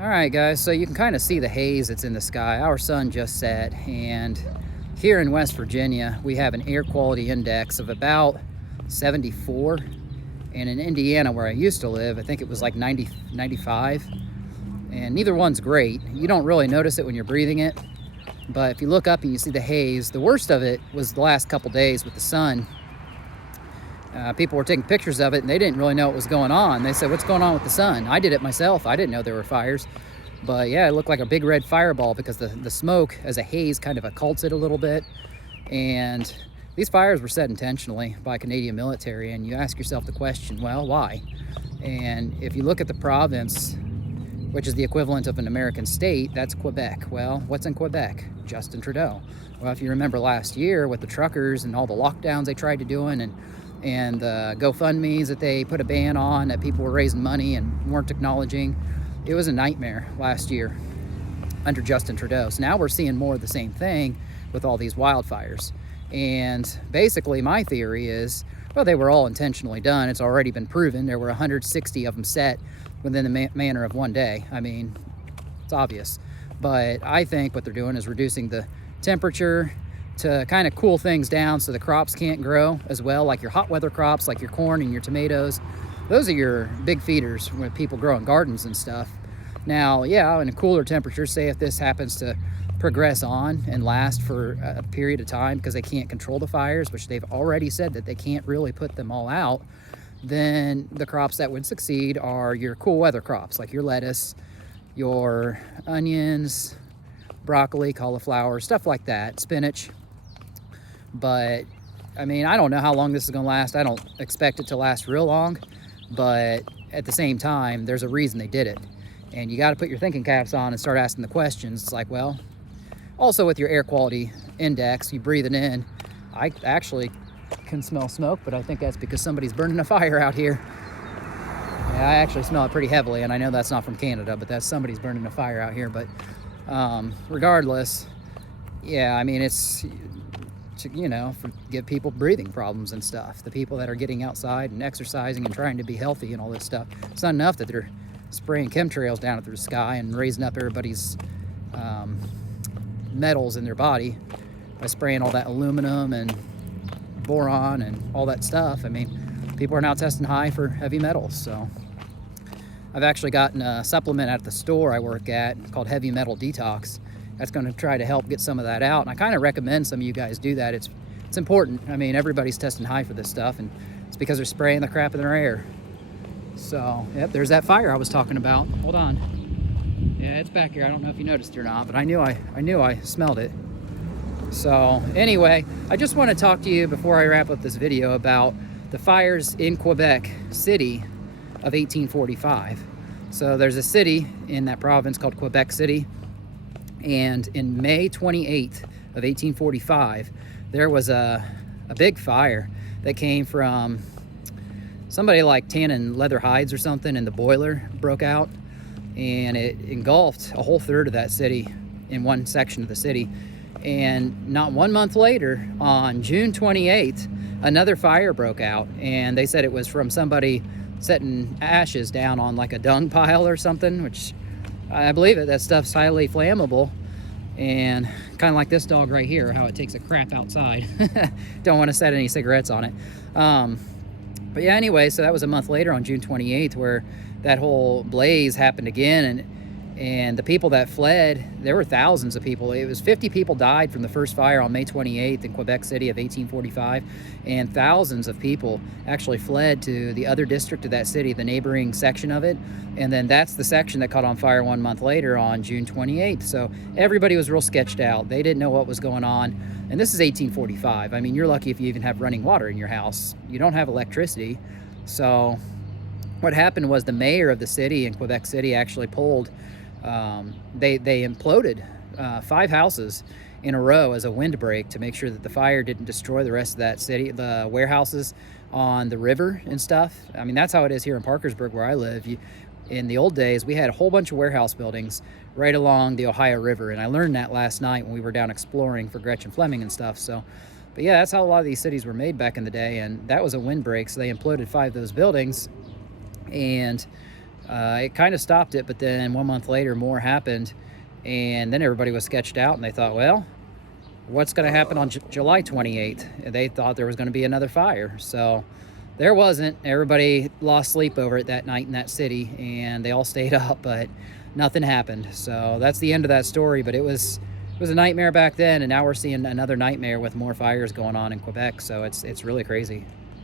All right, guys, so you can kind of see the haze that's in the sky. Our sun just set, and here in West Virginia, we have an air quality index of about 74. And in Indiana, where I used to live, I think it was like 90, 95. And neither one's great. You don't really notice it when you're breathing it. But if you look up and you see the haze, the worst of it was the last couple days with the sun. People were taking pictures of it and they didn't really know what was going on. They said, "What's going on with the sun?" I did it myself. I didn't know there were fires. But yeah, it looked like a big red fireball because the smoke as a haze kind of occults it a little bit. And these fires were set intentionally by Canadian military. And you ask yourself the question, well, why? And if you look at the province, which is the equivalent of an American state, that's Quebec. Well, what's in Quebec? Justin Trudeau. Well, if you remember last year with the truckers and all the lockdowns they tried to do and the GoFundMes that they put a ban on, that people were raising money and weren't acknowledging, it was a nightmare last year under Justin Trudeau. So now we're seeing more of the same thing with all these wildfires. And basically my theory is, well, they were all intentionally done. It's already been proven. There were 160 of them set within the manner of one day. I mean, it's obvious. But I think what they're doing is reducing the temperature to kind of cool things down so the crops can't grow as well, like your hot weather crops, like your corn and your tomatoes. Those are your big feeders when people grow in gardens and stuff. Now, yeah, in a cooler temperature, say if this happens to progress on and last for a period of time because they can't control the fires, which they've already said that they can't really put them all out, then the crops that would succeed are your cool weather crops, like your lettuce, your onions, broccoli, cauliflower, stuff like that, spinach. But I mean, I don't know how long this is going to last. I don't expect it to last real long, but at the same time, there's a reason they did it. And you got to put your thinking caps on and start asking the questions. It's like, well, also with your air quality index, you breathe it in. I actually can smell smoke, but I think that's because somebody's burning a fire out here. Yeah, I actually smell it pretty heavily, and I know that's not from Canada, but that's somebody's burning a fire out here. But regardless, yeah, I mean, it's to, give people breathing problems and stuff. The people that are getting outside and exercising and trying to be healthy and all this stuff. It's not enough that they're spraying chemtrails down through the sky and raising up everybody's metals in their body by spraying all that aluminum and boron and all that stuff. I mean, people are now testing high for heavy metals. So I've actually gotten a supplement at the store I work at called Heavy Metal Detox. That's going to try to help get some of that out. And I kind of recommend some of you guys do that. It's important. I mean, everybody's testing high for this stuff, and it's because they're spraying the crap in their air. So, yep, there's that fire I was talking about. Hold on. Yeah, it's back here. I don't know if you noticed it or not, but I knew I smelled it. So, anyway, I just want to talk to you before I wrap up this video about the fires in Quebec City of 1845. So, there's a city in that province called Quebec City. And in May 28th of 1845, there was a big fire that came from somebody like tanning leather hides or something, and the boiler broke out, and it engulfed a whole third of that city in one section of the city. And not 1 month later, on June 28th, another fire broke out, and they said it was from somebody setting ashes down on like a dung pile or something, which I believe it. That stuff's highly flammable, and kind of like this dog right here, how it takes a crap outside. Don't want to set any cigarettes on it. But yeah, anyway, so that was a month later on June 28th where that whole blaze happened again, and the people that fled, there were thousands of people. It was 50 people died from the first fire on May 28th in Quebec City of 1845, and thousands of people actually fled to the other district of that city, the neighboring section of it, and then that's the section that caught on fire 1 month later on June 28th. So everybody was real sketched out. They didn't know what was going on, and this is 1845. I mean, you're lucky if you even have running water in your house. You don't have electricity. So what happened was the mayor of the city in Quebec City actually pulled they imploded 5 houses in a row as a windbreak to make sure that the fire didn't destroy the rest of that city, the warehouses on the river and stuff. I mean, that's how it is here in Parkersburg where I live. In the old days, we had a whole bunch of warehouse buildings right along the Ohio River, and I learned that last night when we were down exploring for Gretchen Fleming and stuff. So, but yeah, that's how a lot of these cities were made back in the day, and that was a windbreak, so they imploded 5 of those buildings. And It kind of stopped it, but then 1 month later, more happened, and then everybody was sketched out, and they thought, well, what's going to happen on July 28th? They thought there was going to be another fire. So there wasn't. Everybody lost sleep over it that night in that city, and they all stayed up, but nothing happened. So that's the end of that story. But it was a nightmare back then, and now we're seeing another nightmare with more fires going on in Quebec. So it's really crazy.